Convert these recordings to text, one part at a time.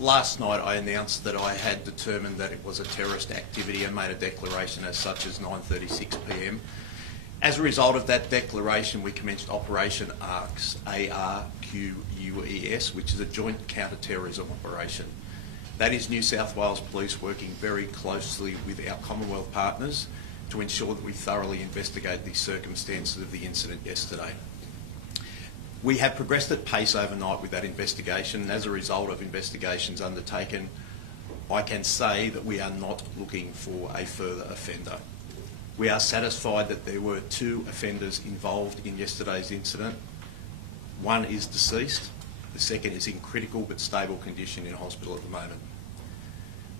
Last night I announced that I had determined that it was a terrorist activity and made a declaration as such as 9:36 p.m. As a result of that declaration, we commenced Operation ARQUES, ARQUES, which is a joint counter-terrorism operation. That is New South Wales Police working very closely with our Commonwealth partners to ensure that we thoroughly investigate the circumstances of the incident yesterday. We have progressed at pace overnight with that investigation, and as a result of investigations undertaken, I can say that we are not looking for a further offender. We are satisfied that there were 2 offenders involved in yesterday's incident. One is deceased, the second is in critical but stable condition in hospital at the moment.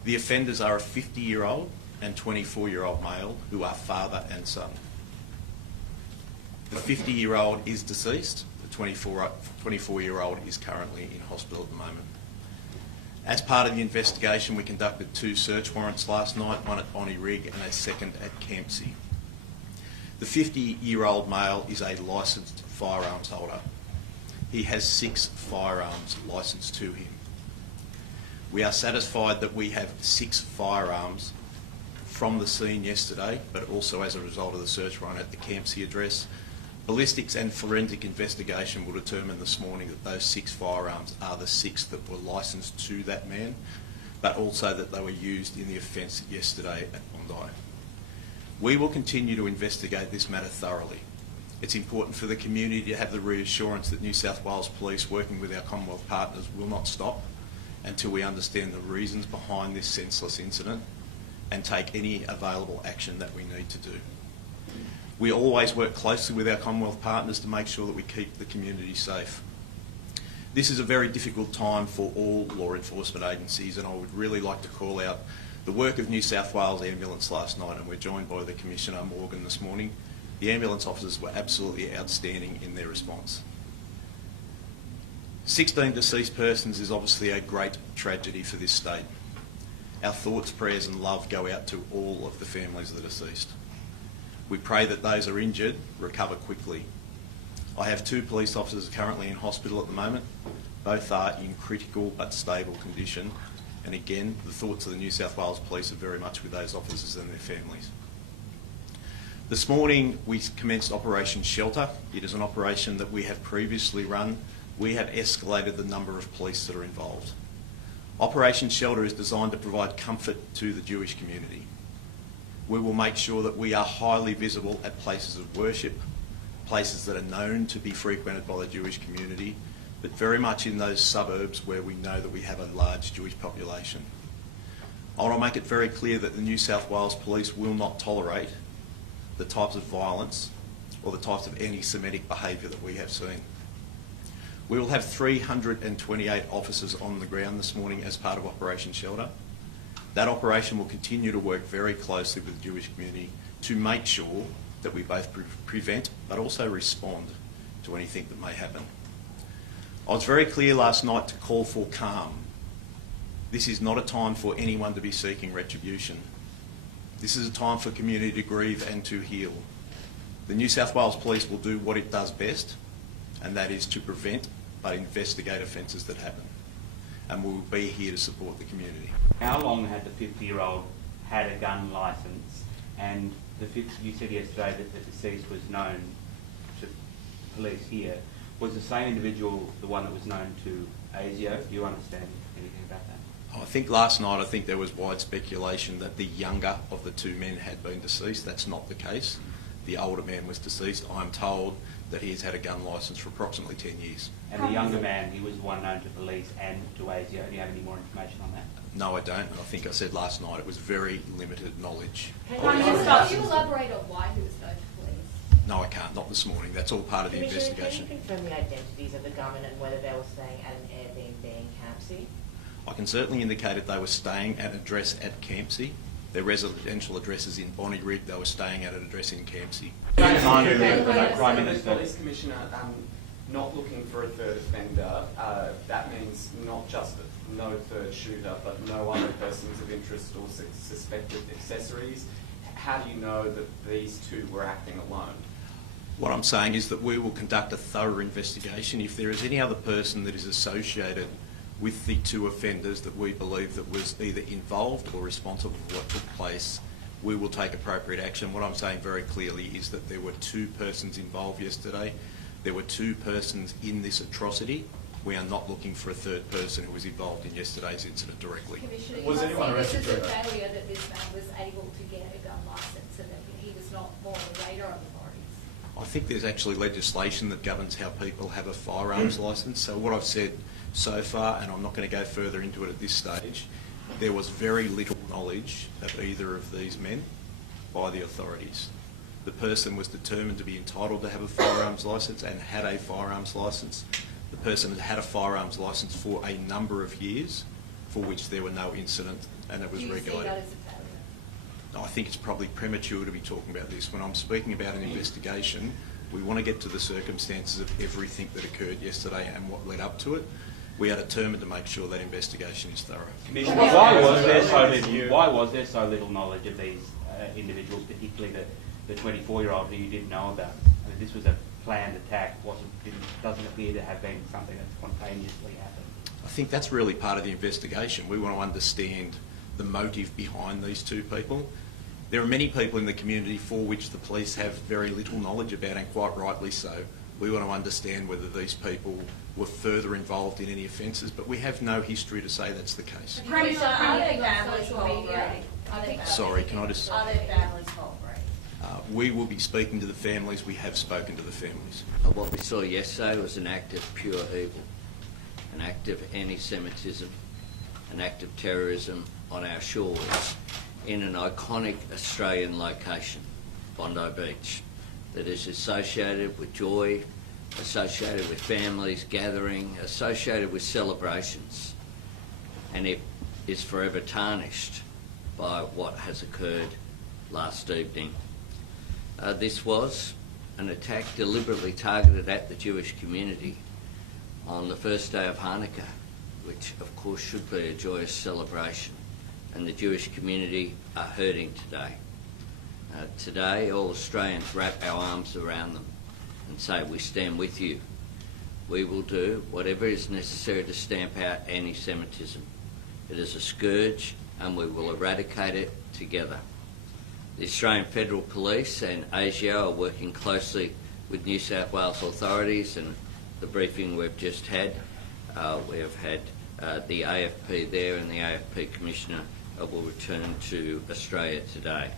The offenders are a 50-year-old and 24-year-old male who are father and son. The 50-year-old is deceased. The 24-year-old is currently in hospital at the moment. As part of the investigation, we conducted 2 search warrants last night, one at Bondi Rig and a second at Campsie. The 50-year-old male is a licensed firearms holder. He has 6 firearms licensed to him. We are satisfied that we have 6 firearms from the scene yesterday, but also as a result of the search warrant at the Campsie address. Ballistics and forensic investigation will determine this morning that those 6 firearms are the 6 that were licensed to that man, but also that they were used in the offence yesterday at Bondi. We will continue to investigate this matter thoroughly. It's important for the community to have the reassurance that New South Wales Police, working with our Commonwealth partners, will not stop until we understand the reasons behind this senseless incident and take any available action that we need to do. We always work closely with our Commonwealth partners to make sure that we keep the community safe. This is a very difficult time for all law enforcement agencies, and I would really like to call out the work of New South Wales Ambulance last night, and we're joined by the Commissioner Morgan this morning. The ambulance officers were absolutely outstanding in their response. 16 deceased persons is obviously a great tragedy for this state. Our thoughts, prayers and love go out to all of the families of the deceased. We pray that those who are injured recover quickly. I have 2 police officers currently in hospital at the moment. Both are in critical but stable condition. And again, the thoughts of the New South Wales Police are very much with those officers and their families. This morning we commenced Operation Shelter. It is an operation that we have previously run. We have escalated the number of police that are involved. Operation Shelter is designed to provide comfort to the Jewish community. We will make sure that we are highly visible at places of worship, places that are known to be frequented by the Jewish community, but very much in those suburbs where we know that we have a large Jewish population. I want to make it very clear that the New South Wales Police will not tolerate the types of violence or the types of anti-Semitic behaviour that we have seen. We will have 328 officers on the ground this morning as part of Operation Shelter. That operation will continue to work very closely with the Jewish community to make sure that we both prevent but also respond to anything that may happen. I was very clear last night to call for calm. This is not a time for anyone to be seeking retribution. This is a time for community to grieve and to heal. The New South Wales Police will do what it does best, and that is to prevent but investigate offences that happen. And we will be here to support the community. How long had the 50-year-old had a gun licence? And you said yesterday that the deceased was known to police here. Was the same individual the one that was known to ASIO? Do you understand anything about that? I think last night there was wide speculation that the younger of the 2 men had been deceased. That's not the case. The older man was deceased. I'm told that he has had a gun licence for approximately 10 years. And the younger man, he was the one known to police and to ASIO. Do you have any more information on that? No, I don't. I think I said last night it was very limited knowledge. Can you elaborate on why he was known to police? No, I can't. Not this morning. That's all part of the investigation. Can you confirm the identities of the gunmen and whether they were staying at an Airbnb in Campsie? I can certainly indicate that they were staying at an address at Campsie. Their residential address is in Bondi Rig. They were staying at an address in Campsie. Police Commissioner, not looking for a third offender, that means not just no third shooter, but no other persons of interest or suspected accessories. How do you know that these 2 were acting alone? What I'm saying is that we will conduct a thorough investigation. If there is any other person that is associated with the two offenders that we believe that was either involved or responsible for what took place, we will take appropriate action. What I'm saying very clearly is that there were two persons involved yesterday. There were two persons in this atrocity. We are not looking for a third person who was involved in yesterday's incident directly. Commissioner, you Was must anyone see arrested this as a for that? failure that this man was able to get a gun licence and that he was not more on the radar of authorities. I think there's actually legislation that governs how people have a firearms licence. So what I've said so far, and I'm not going to go further into it at this stage, there was very little knowledge of either of these men by the authorities. The person was determined to be entitled to have a firearms licence and had a firearms licence. The person had a firearms licence for a number of years for which there were no incident and it was Do you see regulated. that as a failure? I think it's probably premature to be talking about this. When I'm speaking about an investigation, we want to get to the circumstances of everything that occurred yesterday and what led up to it. We are determined to make sure that investigation is thorough. Commissioner, Yeah. why was there so little knowledge of these individuals, particularly the 24-year-old who you didn't know about? I mean, this was a planned attack. Doesn't appear to have been something that spontaneously happened. I think that's really part of the investigation. We want to understand the motive behind these two people. There are many people in the community for which the police have very little knowledge about, and quite rightly so. We want to understand whether these people were further involved in any offences, but we have no history to say that's the case. Have you Commissioner, are there put anything on families social media? cooperating? I think Sorry, can I just... Are there families cooperating? We will be speaking to the families. We have spoken to the families. What we saw yesterday was an act of pure evil, an act of anti-Semitism, an act of terrorism on our shores in an iconic Australian location, Bondi Beach, that is associated with joy, associated with families gathering, associated with celebrations, and it is forever tarnished by what has occurred last evening. This was an attack deliberately targeted at the Jewish community on the first day of Hanukkah, which of course should be a joyous celebration, and the Jewish community are hurting today. Today, all Australians wrap our arms around them and say, we stand with you. We will do whatever is necessary to stamp out anti-Semitism. It is a scourge and we will eradicate it together. The Australian Federal Police and ASIO are working closely with New South Wales authorities, and the briefing we've just had, we have had the AFP there, and the AFP Commissioner will return to Australia today.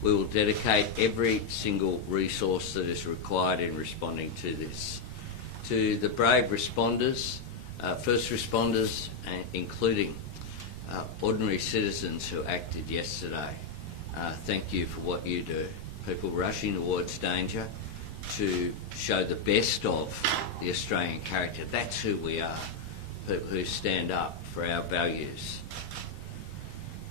We will dedicate every single resource that is required in responding to this. To the brave responders, first responders, including ordinary citizens who acted yesterday, thank you for what you do. People rushing towards danger to show the best of the Australian character. That's who we are, people who stand up for our values.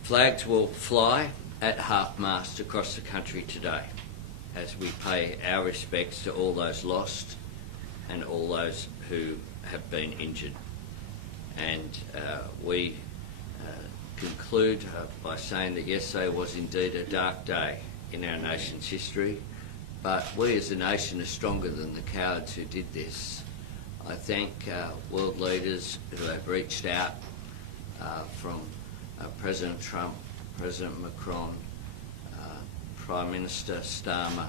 Flags will fly at half-mast across the country today as we pay our respects to all those lost and all those who have been injured. And we conclude by saying that yesterday was indeed a dark day in our nation's history, but we as a nation are stronger than the cowards who did this. I thank world leaders who have reached out, from President Trump, President Macron, Prime Minister Starmer,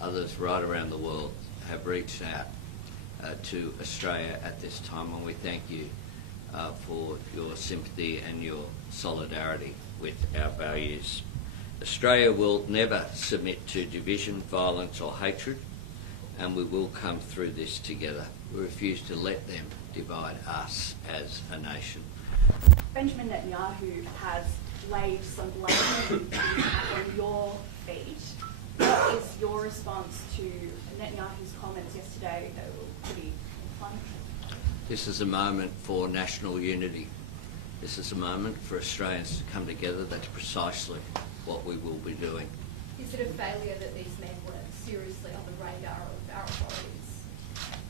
others right around the world have reached out to Australia at this time, and we thank you for your sympathy and your solidarity with our values. Australia will never submit to division, violence or hatred, and we will come through this together. We refuse to let them divide us as a nation. Benjamin Netanyahu has laid some blame on your feet. What is your response to Netanyahu's comments yesterday that were pretty inflammatory? This is a moment for national unity. This is a moment for Australians to come together. That's precisely what we will be doing. Is it a failure that these men weren't seriously on the radar of our authorities?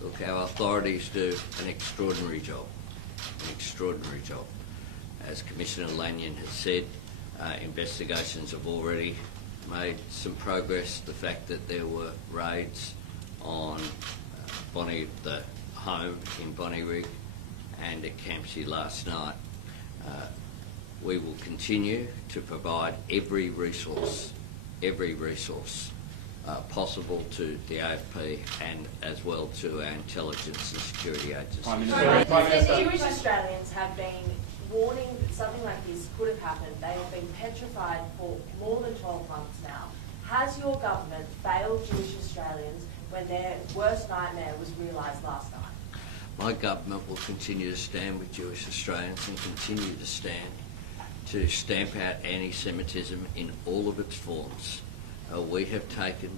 Look, our authorities do an extraordinary job. As Commissioner Lanyon has said, investigations have already made some progress. The fact that there were raids on the home in Bonnyrigg and at Campsie last night. We will continue to provide every resource possible to the AFP and as well to our intelligence and security agencies. Prime Minister. Prime Minister. Jewish Australians have been warning that something like this could have happened. They have been petrified for more than 12 months now. Has your government failed Jewish Australians when their worst nightmare was realised last night? My government will continue to stand with Jewish Australians and continue to stand to stamp out anti-Semitism in all of its forms. We have taken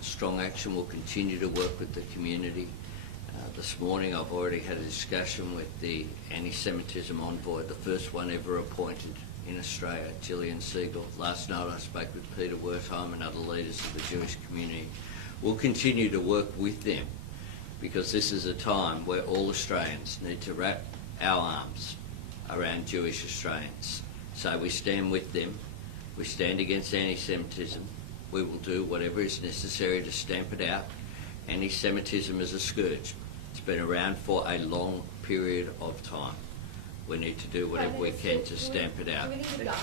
strong action. We'll continue to work with the community. This morning I've already had a discussion with the anti-Semitism envoy, the first one ever appointed in Australia, Gillian Siegel. Last night I spoke with Peter Wertheim and other leaders of the Jewish community. We'll continue to work with them because this is a time where all Australians need to wrap our arms around Jewish Australians. So we stand with them, we stand against anti-Semitism, we will do whatever is necessary to stamp it out. Anti-Semitism is a scourge. It's been around for a long period of time. We need to do whatever we can to stamp it out. Do we need a gun?